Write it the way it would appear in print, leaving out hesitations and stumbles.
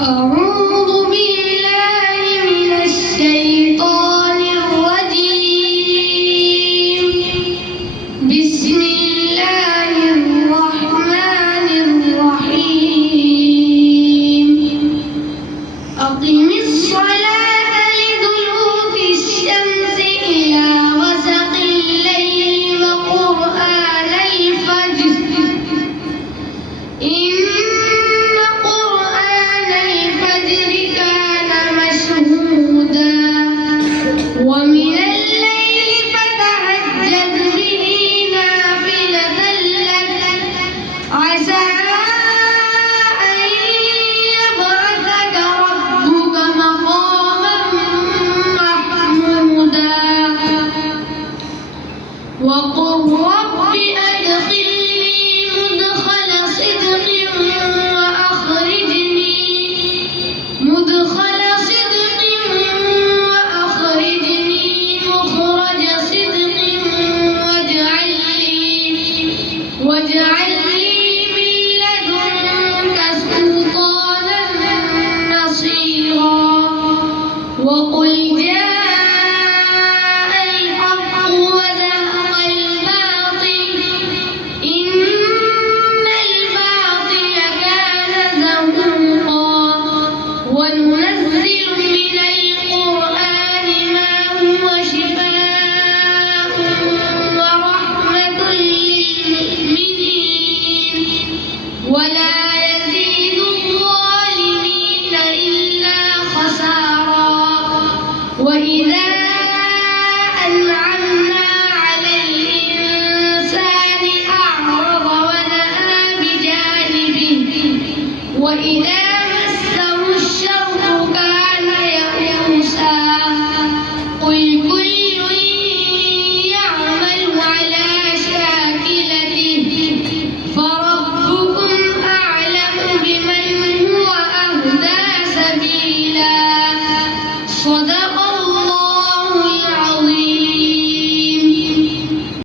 أعوذ بالله من الشيطان الرجيم. بسم الله الرحمن الرحيم. أقم الصلاة لدلوك الشمس إلى غسق الليل وقرآن الفجر إن قرآن الفجر كان مشهودا ومن الليل فتهجد به نافلة لك عسى أن يبعثك ربك مقاما محمودا وقل رب أدخلني مدخل صدق وأخرجني مخرج صدق واجعل لي من لدنك سلطانا نصيرا وقل جاء الحق وزهق الباطل إن الباطل كان زهوقا وننزل من القرآن ما هو شفاء ورحمة للمؤمنين ولا يزيد الظالمين إلا خسارا وإذا أنعمنا على الإنسان أعرض ونأى بجانبه وإذا مسه الشر كان يئوسا قل كل يعمل على شاكلته فربكم أعلم بمن هو أهدى سبيلا صدق